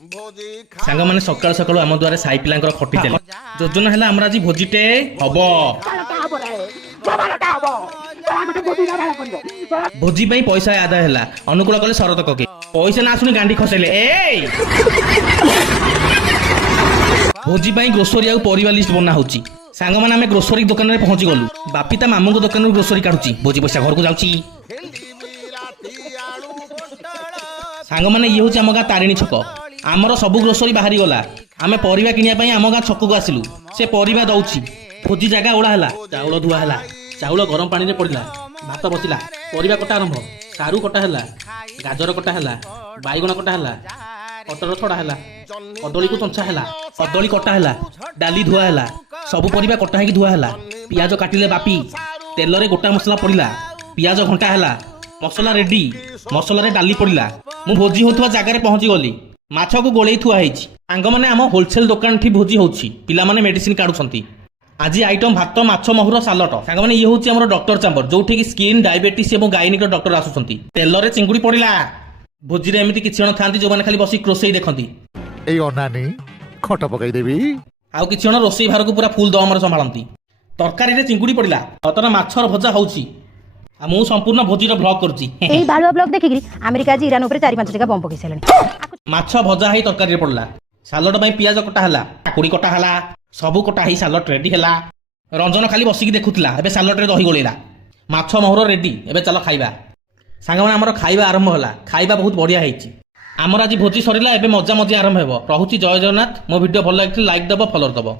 सांग मैंने सकाल सकाल आम द्वारा साई पिला खटी देले योजना है आम आज भोजीटे हम भोजी पैसा आदाय है अनुकूल कले शरत कके पैसा ना आसुनी गांडी खसेले ए भोजी ग्रोसरी आ परिवा लिस्ट बना होची सांग मैंने आम ग्रोसरी दुकान में पहुंची गलु बापी ता मामू को दुकान ग्रोसरी काढुची भोजी पैसा घर को जाउची सांग मैंने ये हूँ आम गाँ तारिणी छक आमर सब ग्रोसरी बाहरी गला आम परिवा किनिया आम गाँ छक को आसिलु से परिवा दउची भोजी जगह ओला है चाउल धुआ है चाउल गरम पानी रे पड़ला भात बसिला परिवा कटा आरंभ सारू कटा है गाजर कटा है बैगण कटा है कटर छड़ा है कदली को चंचा है कदली कटा है डाली धुआ है सब परिवा कटा है धुआ है पियाज काटिले बापी तेल रे गोटा मसला पड़ला पियाज घंटा है मसला रेडी मसला रे डाली पड़ला मु भोजी होथवा जगह रे पहुंची गली माछ को गोले थुआ ହେଇଛି आंग माने आम होलसेल दुकान ठी भोजी होछि पिला माने मेडिसिन काढुछंती आज आइटम भात माछ महुर सालट सांग माने ये होछि हमर डॉक्टर चैम्बर जोठी की स्किन डायबिटीज एवं गायनिक डॉक्टर आसुछंती तेल रे चिंगुड़ी पड़िला भोजी रे एमिति किछि जण थांती जो माने खाली बसी क्रोसेई देखंती ए अनानी खट पकाई देबी आउ किछि जण रोसई भार को पूरा फुल दमर संभालंती तरकारी रे चिंगुड़ी पड़िला ततरा माछर भजा होछि आ मु संपूर्ण भोजीर ब्लॉग करछि एही बालुआ ब्लॉग देखिकरी अमेरिका जी ईरान ऊपर 4-5 जगह बम पकई सेलनी माछ भजा है तरकारी रे पड़ला सालट पई पियाज कटा हला काकुड़ी कटा हला सबू कटा ही सालट रेडी हला रंजन खाली बसिकी देखुला एबे सालट रे दही गोलेला माछ महर रेडी एबे चलो खाइबा सांग माने हमर खाइबा आरंभ होला खाइबा बहुत बढ़िया ହେଇଛି हमर आज भोजी सरिला एबे मजा मजी आरंभ हेबो रहुची जय जगन्नाथ मो वीडियो भल लागितले लाइक दबो फॉलो दबो।